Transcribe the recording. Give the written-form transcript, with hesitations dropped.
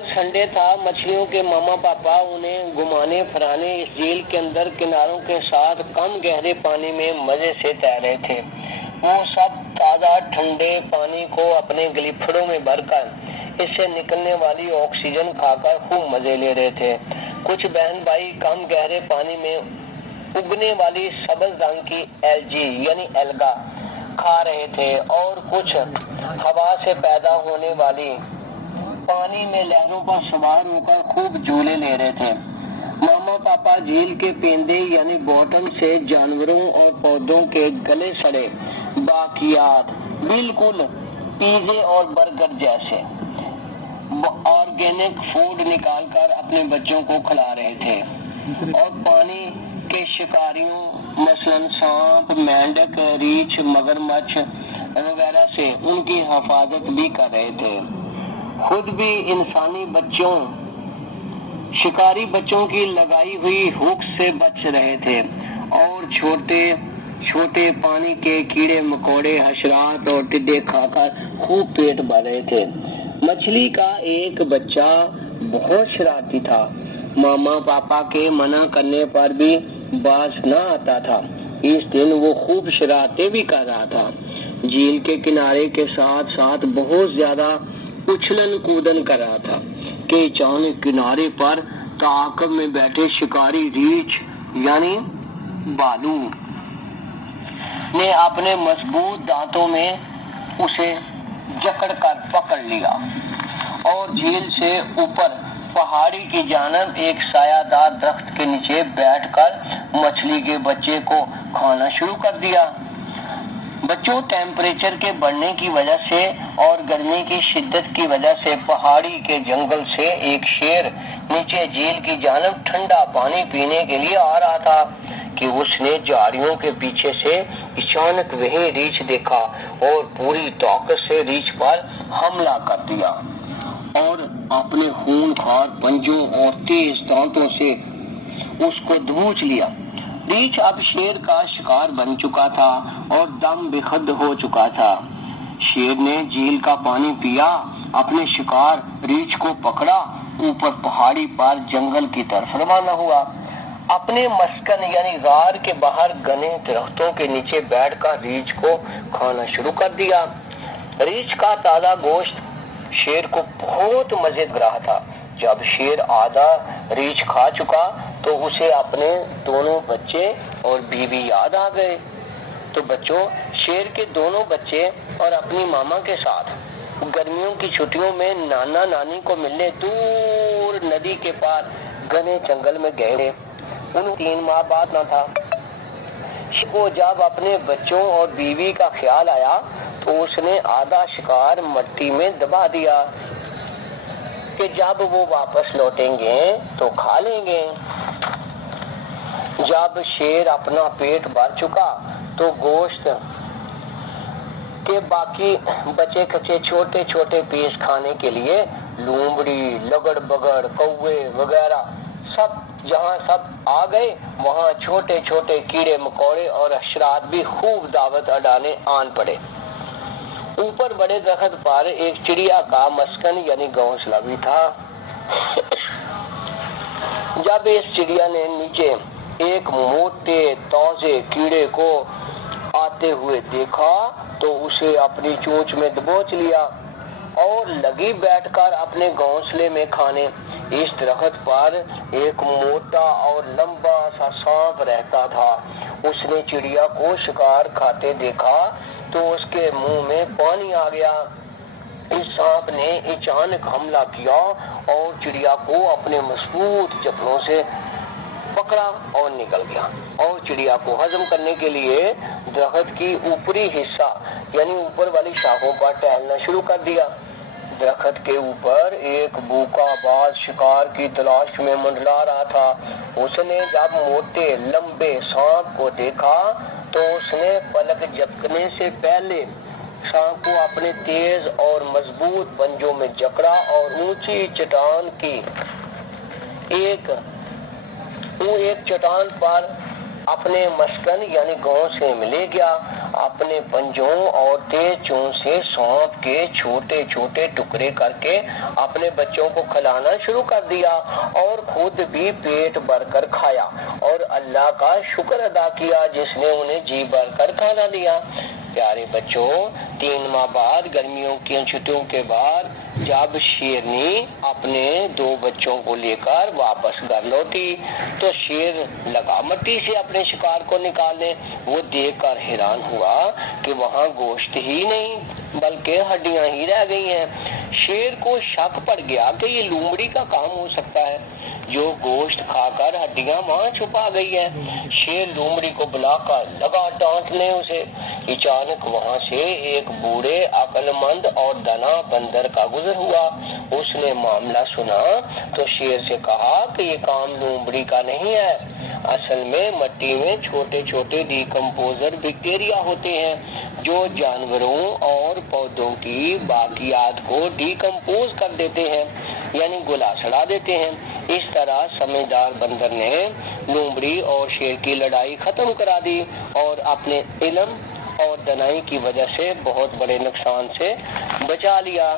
آج سنڈے تھا، مچھلیوں کے ماما پاپا انہیں گھمانے پھرانے اس جھیل کے اندر کناروں کے ساتھ کم گہرے پانی میں مزے سے تیر رہے تھے۔ وہ سب تازہ ٹھنڈے پانی کو اپنے گلیپھڑوں میں بھر کر اس سے نکلنے والی آکسیجن کھا کر خوب مزے لے رہے تھے۔ کچھ بہن بھائی کم گہرے پانی میں اگنے والی سبز رنگ کی ایلجی یعنی ایلگا کھا رہے تھے اور کچھ ہوا سے پیدا ہونے والی پانی میں لہروں پر سوار ہو کر خوب جھولے لے رہے تھے۔ ماما پاپا جھیل کے پیندے یعنی باٹم سے جانوروں اور پودوں کے گلے سڑے باقیات بالکل پیزے اور برگر جیسے آرگینک فوڈ نکال کر اپنے بچوں کو کھلا رہے تھے اور پانی کے شکاریوں مثلاً سانپ، مینڈک، ریچھ، مگرمچھ وغیرہ سے ان کی حفاظت بھی کر رہے تھے۔ خود بھی انسانی بچوں شکاری بچوں کی لگائی ہوئی ہک سے بچ رہے تھے اور چھوٹے چھوٹے پانی کے کیڑے مکوڑے، حشرات اور ٹڈے کھا کر خوب پیٹ بھر رہے تھے۔ مچھلی کا ایک بچہ بہت شرارتی تھا، ماما پاپا کے منع کرنے پر بھی باز نہ آتا تھا۔ اس دن وہ خوب شرارتیں بھی کر رہا تھا۔ جھیل کے کنارے کے ساتھ ساتھ بہت زیادہ اچھلن کودن کر رہا تھا کہ اچانک کنارے پر تعاقب میں بیٹھے شکاری ریچھ یعنی بالو نے اپنے مضبوط دانتوں میں اسے جکڑ کر پکڑ لیا اور جھیل سے اوپر پہاڑی کی جانب ایک سایہ دار درخت کے نیچے بیٹھ کر مچھلی کے بچے کو کھانا شروع کر دیا۔ بچوں، ٹیمپریچر کے بڑھنے کی وجہ سے اور گرمی کی شدت کی وجہ سے پہاڑی کے جنگل سے ایک شیر نیچے جھیل کی جانب ٹھنڈا پانی پینے کے لیے آ رہا تھا کہ اس نے جھاڑیوں کے پیچھے سے اچانک وہی ریچھ دیکھا اور پوری طاقت سے ریچھ پر حملہ کر دیا اور اپنے خون خوار پنجوں اور تیز دانتوں سے اس کو دبوچ لیا۔ ریچھ اب شیر کا شکار بن چکا تھا اور دم بخد ہو چکا تھا۔ شیر نے جھیل کا پانی پیا، اپنے شکار ریچھ کو پکڑا، اوپر پہاڑی پر جنگل کی طرف روانہ ہوا۔ اپنے مسکن یعنی غار کے باہر گھنے درختوں کے نیچے بیٹھ کر ریچھ کو کھانا شروع کر دیا۔ ریچھ کا تازہ گوشت شیر کو بہت مزے رہا تھا۔ جب شیر آدھا ریچھ کھا چکا تو اسے اپنے دونوں بچے اور بیوی یاد آ گئے۔ تو بچوں، شیر کے دونوں بچے اور اپنی ماما کے ساتھ گرمیوں کی چھٹیوں میں نانا نانی کو ملنے دور ندی کے پار گھنے جنگل میں گئے۔ ان 3 ماہ بعد نہ تھا۔ شیر کو جب اپنے بچوں اور بیوی کا خیال آیا تو اس نے آدھا شکار مٹی میں دبا دیا کہ جب وہ واپس لوٹیں گے تو کھا لیں گے۔ جب شیر اپنا پیٹ بھر چکا تو گوشت کے باقی بچے کچے چھوٹے چھوٹے پیس کھانے کے لیے لومڑی، لگڑ بگڑ، کوے وغیرہ جہاں سب آ گئے، وہاں چھوٹے چھوٹے کیڑے مکوڑے اور حشرات بھی خوب دعوت اڑانے آن پڑے۔ اوپر بڑے درخت پر ایک چڑیا کا مسکن یعنی گھونسلہ بھی تھا۔ جب اس چڑیا نے نیچے ایک موٹے تازے کیڑے کو آتے ہوئے دیکھا تو اسے اپنی چونچ میں دبوچ لیا اور لگی بیٹھ کر اپنے گھونسلے میں کھانے۔ اس درخت پر ایک موٹا اور لمبا سا سانپ رہتا تھا۔ اس نے چڑیا کو شکار کھاتے دیکھا تو اس کے منہ میں پانی آ گیا۔ اس سانپ نے اچانک حملہ کیا اور چڑیا کو اپنے مضبوط چپلوں سے پکڑا اور نکل گیا اور چڑیا کو ہضم کرنے کے لیے درخت کی اوپری حصہ یعنی اوپر والی شاخوں پر ٹہلنا شروع کر دیا۔ درخت کے اوپر ایک بھوکا باز شکار کی تلاش میں منڈلا رہا تھا۔ اس نے جب موٹے لمبے سانپ کو دیکھا تو اس نے پلک جھپکنے سے پہلے سانپ کو اپنے تیز اور مضبوط پنجوں میں جکڑا اور اونچی چٹان کی ایک چٹان پر اپنے مسکن یعنی گھونسلے میں لے گیا اپنے پنجوں اور تیز چونچ سے سونپ کے چھوٹے چھوٹے ٹکڑے کر کے اپنے بچوں کو کھلانا شروع کر دیا اور خود بھی پیٹ بھر کر کھایا اور اللہ کا شکر ادا کیا جس نے انہیں جی بھر کر کھانا دیا۔ پیارے بچوں، 3 ماہ بعد گرمیوں کی چھٹیوں کے بعد جب شیرنی اپنے 2 بچوں کو لے کر واپس گھر لوٹی تو شیر لگا مٹی سے اپنے شکار کو نکالنے۔ وہ دیکھ کر حیران ہوا کہ وہاں گوشت ہی نہیں بلکہ ہڈیاں ہی رہ گئی ہیں۔ شیر کو شک پڑ گیا کہ یہ لومڑی کا کام ہو سکتا ہے جو گوشت کھا کر ہڈیاں وہاں چھپا گئی ہے۔ شیر لومڑی کو بلا کر لگا ڈانٹنے اسے۔ اچانک وہاں سے ایک بوڑھے عقل مند اور دانا بندر کا گزر ہوا۔ اس نے معاملہ سنا تو شیر سے کہا کہ یہ کام لومڑی کا نہیں ہے، اصل میں مٹی میں چھوٹے چھوٹے ڈیکمپوزر بیکٹیریا ہوتے ہیں جو جانوروں اور پودوں کی باقیات کو ڈیکمپوز کر دیتے ہیں، یعنی گلا سڑا دیتے ہیں۔ اس طرح سمجھدار بندر نے لومڑی اور شیر کی لڑائی ختم کرا دی اور اپنے علم اور دانائی کی وجہ سے بہت بڑے نقصان سے بچا لیا۔